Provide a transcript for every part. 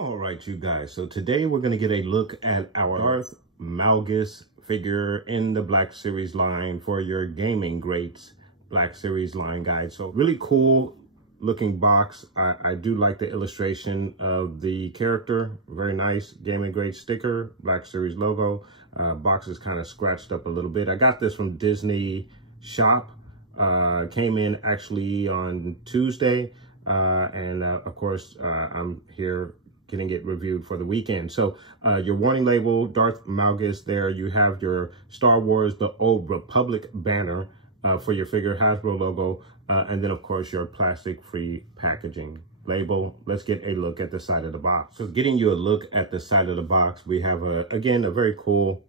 All right, you guys. So today we're going to get a look at our Darth Malgus figure in the Black Series line for your Gaming Greats Black Series line guide. So really cool looking box. I do like the illustration of the character. Very nice Gaming Greats sticker, Black Series logo. Box is kind of scratched up a little bit. I got this from Disney Shop. Came in actually on Tuesday. And of course, I'm here getting it reviewed for the weekend. So your warning label, Darth Malgus there. You have your Star Wars, the Old Republic banner for your figure, Hasbro logo, and then of course your plastic-free packaging label. Let's get a look at the side of the box. So getting you a look at the side of the box, we have again a very cool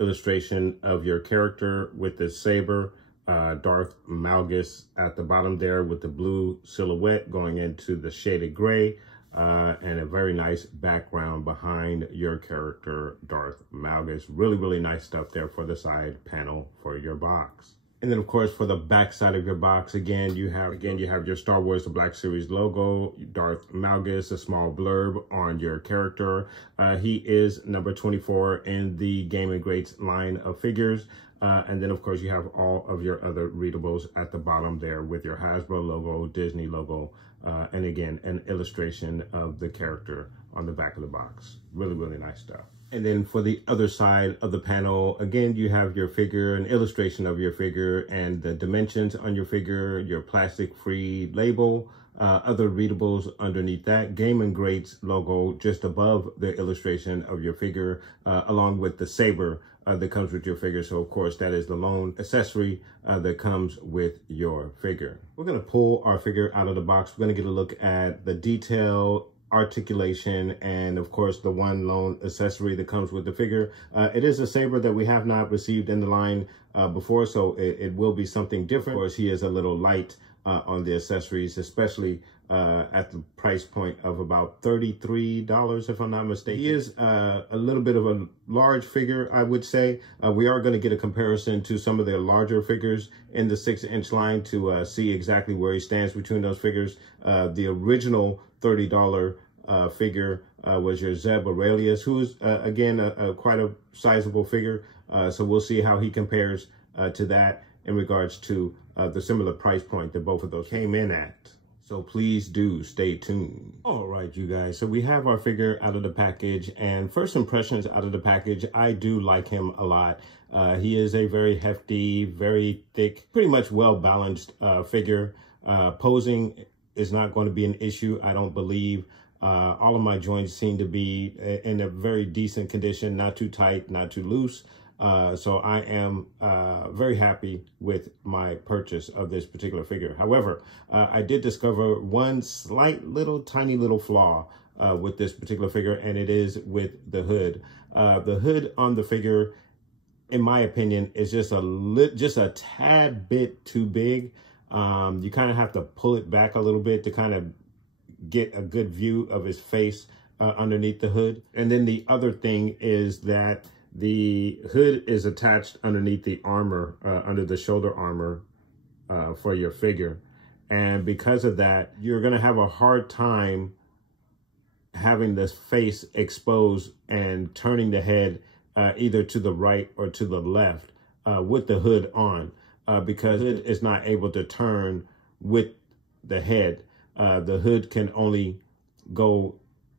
illustration of your character with the saber, Darth Malgus at the bottom there with the blue silhouette going into the shaded gray. And a very nice background behind your character, Darth Malgus. Really, really nice stuff there for the side panel for your box. And then, of course, for the back side of your box, again, you have your Star Wars The Black Series logo, Darth Malgus, a small blurb on your character. He is number 24 in the Gaming Greats line of figures. And then, of course, you have all of your other readables at the bottom there with your Hasbro logo, Disney logo, and again, an illustration of the character on the back of the box. Really, really nice stuff. And then for the other side of the panel, again, you have your figure, an illustration of your figure and the dimensions on your figure, your plastic-free label, other readables underneath that, Gaming Greats logo just above the illustration of your figure, along with the saber that comes with your figure. So of course that is the lone accessory that comes with your figure. We're going to pull our figure out of the box. We're going to get a look at the detail, articulation, and of course the one lone accessory that comes with the figure. It is a saber that we have not received in the line before, so it will be something different. Of course, he is a little light on the accessories, especially at the price point of about $33, if I'm not mistaken. He is a little bit of a large figure, I would say. We are going to get a comparison to some of the larger figures in the 6-inch line to see exactly where he stands between those figures. The original $30 figure was your Zeb Aurelius, who's again quite a sizable figure. So we'll see how he compares to that in regards to the similar price point that both of those came in at. So please do stay tuned. All right, you guys. So we have our figure out of the package, and first impressions out of the package, I do like him a lot. He is a very hefty, very thick, pretty much well-balanced figure. Posing is not going to be an issue, I don't believe. All of my joints seem to be in a very decent condition, not too tight, not too loose. So I am very happy with my purchase of this particular figure. However, I did discover one slight little tiny little flaw with this particular figure, and it is with the hood. The hood on the figure, in my opinion, is just a tad bit too big. You kind of have to pull it back a little bit to kind of get a good view of his face underneath the hood. And then the other thing is that the hood is attached underneath the armor, under the shoulder armor for your figure. And because of that, you're going to have a hard time having this face exposed and turning the head either to the right or to the left with the hood on, because it is not able to turn with the head. The hood can only go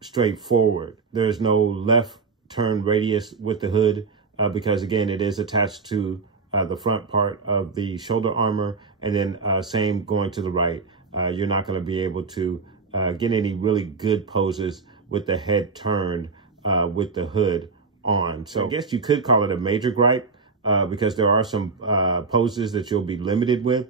straight forward. There's no left turn radius with the hood because again it is attached to the front part of the shoulder armor, and then same going to the right. You're not going to be able to get any really good poses with the head turned with the hood on. So I guess you could call it a major gripe because there are some poses that you'll be limited with.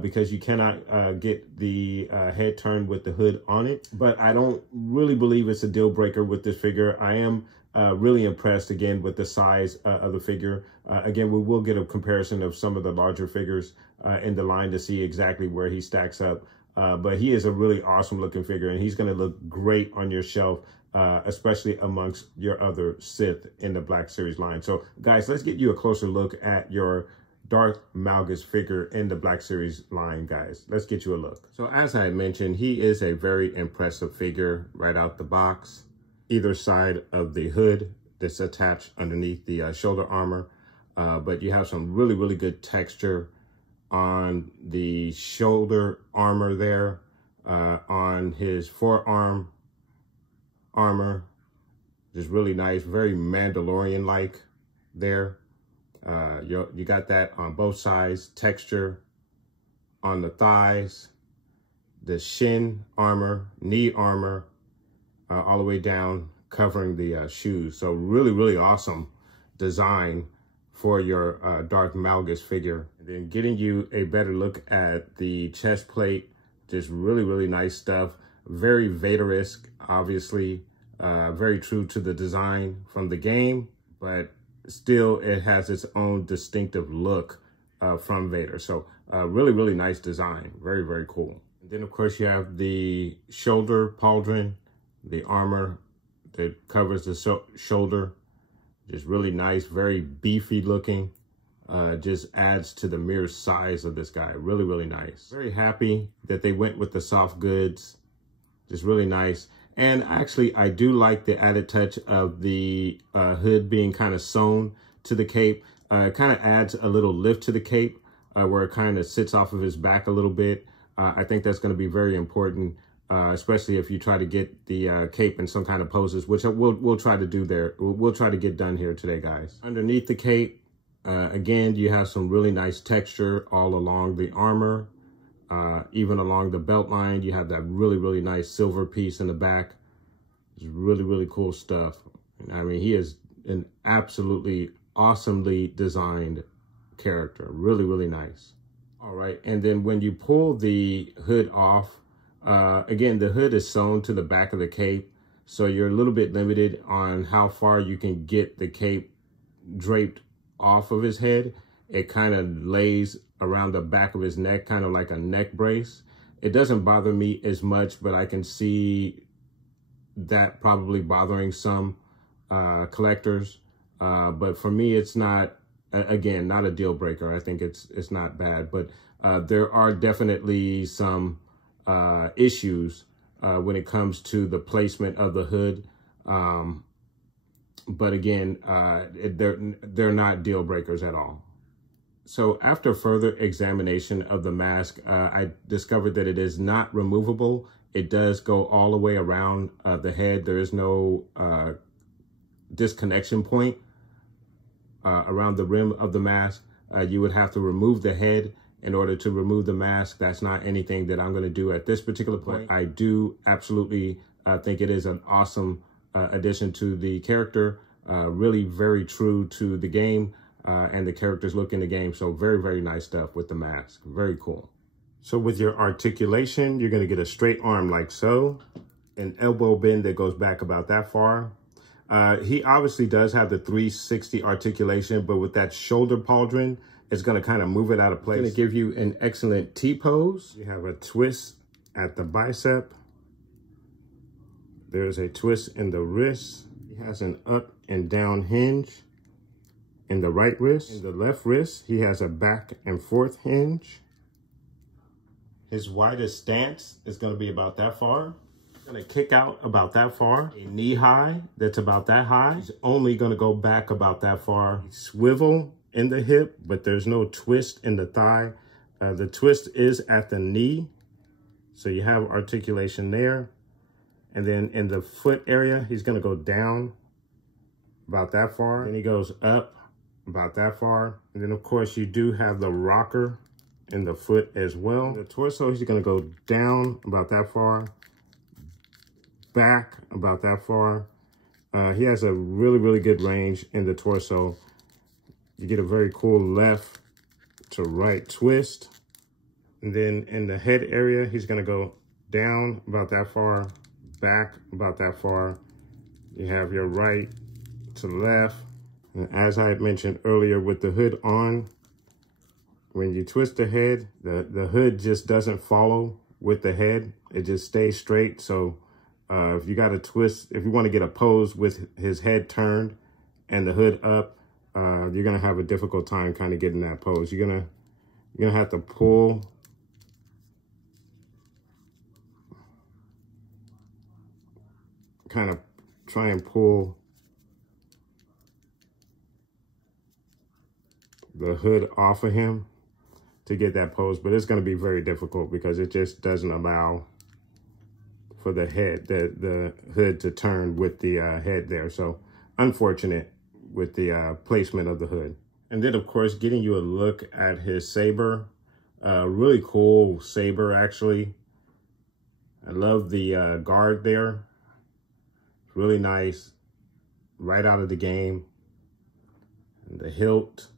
because you cannot get the head turned with the hood on it. But I don't really believe it's a deal breaker with this figure. I am really impressed again with the size of the figure. Again, we will get a comparison of some of the larger figures in the line to see exactly where he stacks up. But he is a really awesome looking figure, and he's going to look great on your shelf, especially amongst your other Sith in the Black Series line. So guys, let's get you a closer look at your Darth Malgus figure in the Black Series line, guys. Let's get you a look. So as I mentioned, he is a very impressive figure right out the box. Either side of the hood that's attached underneath the shoulder armor. But you have some really, really good texture on the shoulder armor there, on his forearm armor. Just really nice, very Mandalorian-like there. You got that on both sides, texture on the thighs, the shin armor, knee armor, all the way down, covering the shoes. So really, really awesome design for your Darth Malgus figure. And then getting you a better look at the chest plate, just really, really nice stuff. Very Vader-esque, obviously, very true to the design from the game, but still it has its own distinctive look from Vader. So really, really nice design. Very, very cool. And then of course you have the shoulder pauldron, the armor that covers the shoulder. Just really nice, very beefy looking. Just adds to the mere size of this guy. Really, really nice. Very happy that they went with the soft goods. Just really nice. And actually, I do like the added touch of the hood being kind of sewn to the cape. It kind of adds a little lift to the cape where it kind of sits off of his back a little bit. I think that's going to be very important, especially if you try to get the cape in some kind of poses, which we'll try to do there. We'll try to get done here today, guys. Underneath the cape, again, you have some really nice texture all along the armor. Even along the belt line, you have that really, really nice silver piece in the back. It's really, really cool stuff. I mean, he is an absolutely awesomely designed character. Really, really nice. All right, and then when you pull the hood off, again, the hood is sewn to the back of the cape, so you're a little bit limited on how far you can get the cape draped off of his head. It kind of lays around the back of his neck, kind of like a neck brace. It doesn't bother me as much, but I can see that probably bothering some collectors. But for me, it's not, again, not a deal breaker. I think it's not bad, but there are definitely some issues when it comes to the placement of the hood. But again, they're not deal breakers at all. So after further examination of the mask, I discovered that it is not removable. It does go all the way around the head. There is no disconnection point around the rim of the mask. You would have to remove the head in order to remove the mask. That's not anything that I'm going to do at this particular point. I do absolutely think it is an awesome addition to the character. Really very true to the game. And the characters look in the game. So very, very nice stuff with the mask. Very cool. So with your articulation, you're going to get a straight arm like so. An elbow bend that goes back about that far. He obviously does have the 360 articulation, but with that shoulder pauldron, it's going to kind of move it out of place. It's going to give you an excellent T-pose. You have a twist at the bicep. There's a twist in the wrist. He has an up and down hinge in the right wrist. In the left wrist, he has a back and forth hinge. His widest stance is going to be about that far. He's going to kick out about that far. A knee high that's about that high. He's only going to go back about that far. Swivel in the hip, but there's no twist in the thigh. The twist is at the knee. So you have articulation there. And then in the foot area, he's going to go down about that far. Then he goes up about that far. And then of course you do have the rocker in the foot as well. The torso, he's going to go down about that far, back about that far. He has a really, really good range in the torso. You get a very cool left to right twist. And then in the head area, he's gonna go down about that far, back about that far. You have your right to left. And as I had mentioned earlier, with the hood on, when you twist the head, the hood just doesn't follow with the head. It just stays straight. So if you got to twist, if you want to get a pose with his head turned and the hood up, you're gonna have a difficult time kind of getting that pose. You're gonna have to pull kind of try and pull the hood off of him to get that pose, but it's going to be very difficult because it just doesn't allow for the head, the hood to turn with the head there. So unfortunate with the placement of the hood. And then of course, getting you a look at his saber, really cool saber actually. I love the guard there. Really nice, right out of the game. And the hilt,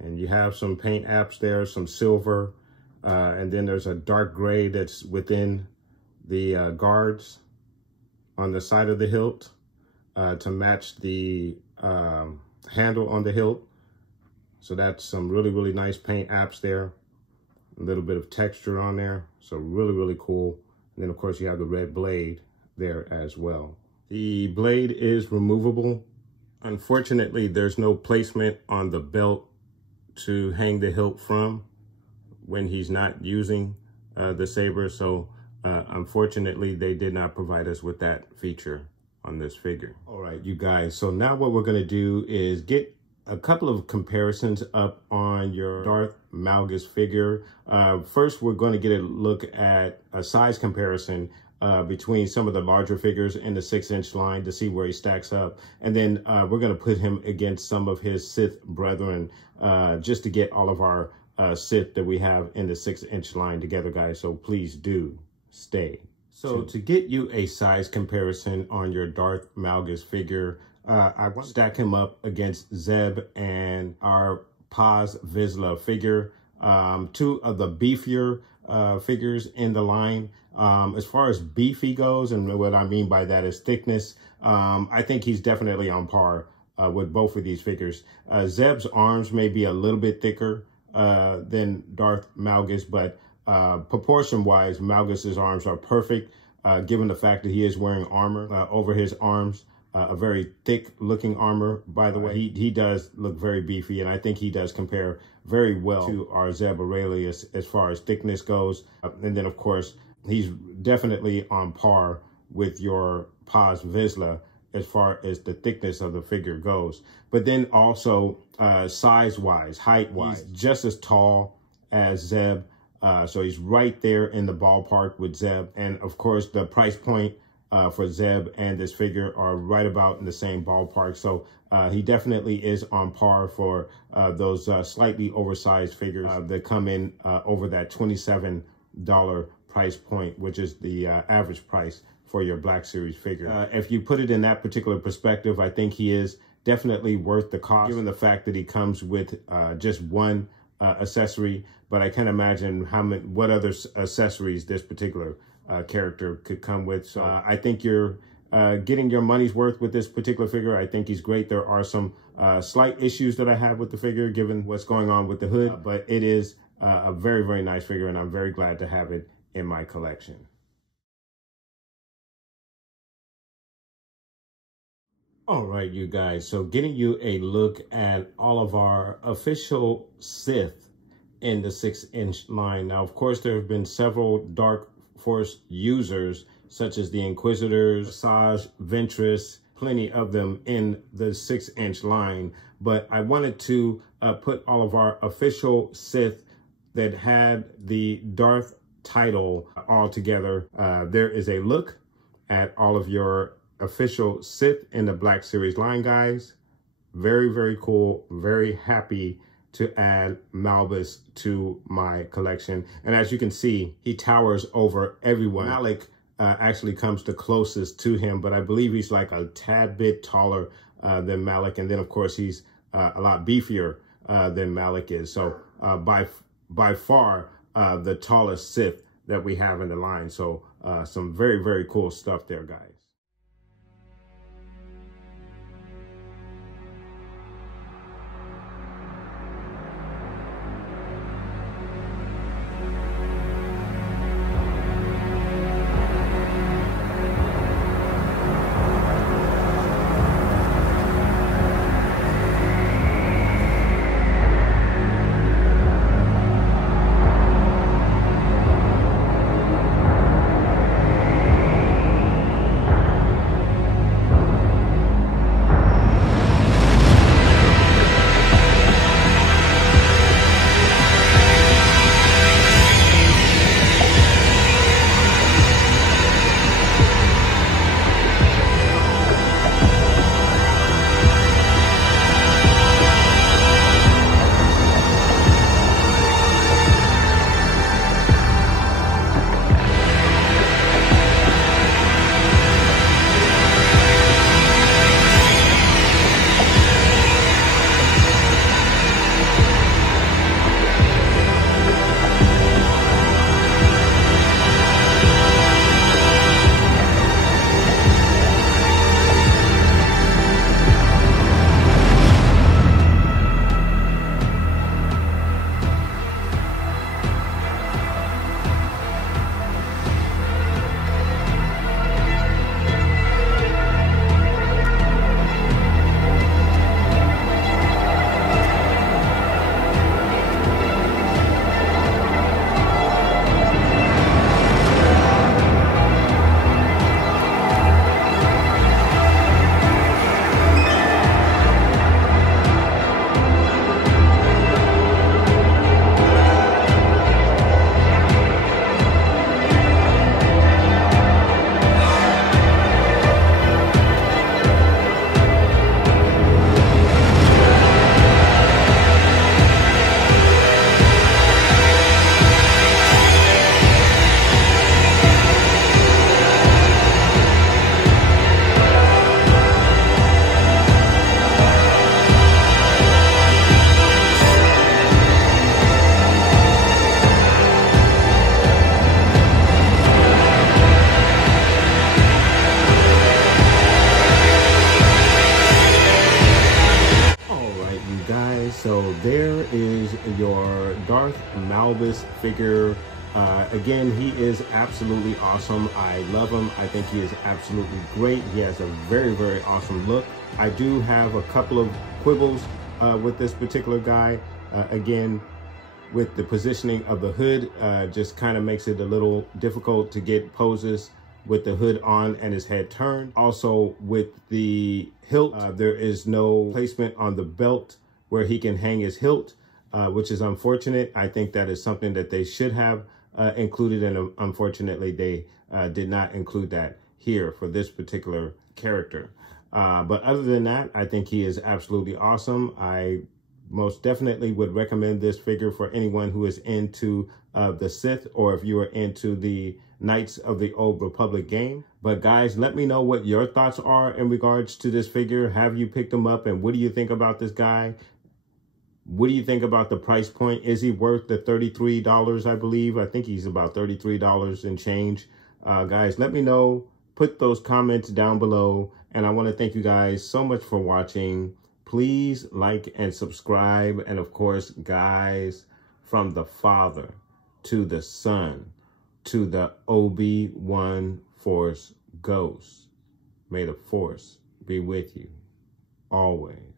and you have some paint apps there, some silver, and then there's a dark gray that's within the guards on the side of the hilt to match the handle on the hilt. So that's some really, really nice paint apps there. A little bit of texture on there, so really, really cool. And then of course you have the red blade there as well. The blade is removable. Unfortunately, there's no placement on the belt to hang the hilt from when he's not using the saber. So unfortunately, they did not provide us with that feature on this figure. All right, you guys. So now what we're gonna do is get a couple of comparisons up on your Darth Malgus figure. First, we're going to get a look at a size comparison between some of the larger figures in the 6-inch line to see where he stacks up. And then we're going to put him against some of his Sith brethren just to get all of our Sith that we have in the 6-inch line together, guys. So please do stay. So to get you a size comparison on your Darth Malgus figure, I want to stack him up against Zeb and our Paz Vizsla figure, two of the beefier figures in the line. As far as beefy goes, and what I mean by that is thickness, I think he's definitely on par with both of these figures. Zeb's arms may be a little bit thicker than Darth Malgus, but proportion-wise, Malgus's arms are perfect, given the fact that he is wearing armor over his arms. A very thick looking armor, by the way. He does look very beefy, and I think he does compare very well to our Zeb Aurelius as far as thickness goes. And then of course, he's definitely on par with your Paz Vizsla as far as the thickness of the figure goes. But then also size-wise, height-wise, just as tall as Zeb. So he's right there in the ballpark with Zeb. And of course, the price point for Zeb and this figure are right about in the same ballpark. So he definitely is on par for those slightly oversized figures that come in over that $27 price point, which is the average price for your Black Series figure. If you put it in that particular perspective, I think he is definitely worth the cost, given the fact that he comes with just one accessory. But I can't imagine what other accessories this particular character could come with. So I think you're getting your money's worth with this particular figure. I think he's great. There are some slight issues that I have with the figure, given what's going on with the hood, but it is a very, very nice figure, and I'm very glad to have it in my collection. All right, you guys. So getting you a look at all of our official Sith in the 6-inch line. Now, of course, there have been several Dark Force users, such as the Inquisitors, Asajj Ventress, plenty of them in the 6-inch line. But I wanted to put all of our official Sith that had the Darth title all together. There is a look at all of your official Sith in the Black Series line, guys. Very, very cool. Very happy to add Malgus to my collection. And as you can see, he towers over everyone. Malak actually comes the closest to him, but I believe he's like a tad bit taller than Malak. And then of course, he's a lot beefier than Malak is. So by far, the tallest Sith that we have in the line. So some very, very cool stuff there, guys. So there is your Darth Malgus figure. Again, he is absolutely awesome. I love him. I think he is absolutely great. He has a very, very awesome look. I do have a couple of quibbles with this particular guy. Again, with the positioning of the hood, just kind of makes it a little difficult to get poses with the hood on and his head turned. Also with the hilt, there is no placement on the belt where he can hang his hilt, which is unfortunate. I think that is something that they should have included, and unfortunately they did not include that here for this particular character. But other than that, I think he is absolutely awesome. I most definitely would recommend this figure for anyone who is into the Sith, or if you are into the Knights of the Old Republic game. But guys, let me know what your thoughts are in regards to this figure. Have you picked him up, and what do you think about this guy? What do you think about the price point? Is he worth the $33, I believe? I think he's about $33 and change. Guys, let me know. Put those comments down below. And I want to thank you guys so much for watching. Please like and subscribe. And of course, guys, from the Father to the Son to the Obi-Wan Force Ghost, may the Force be with you always.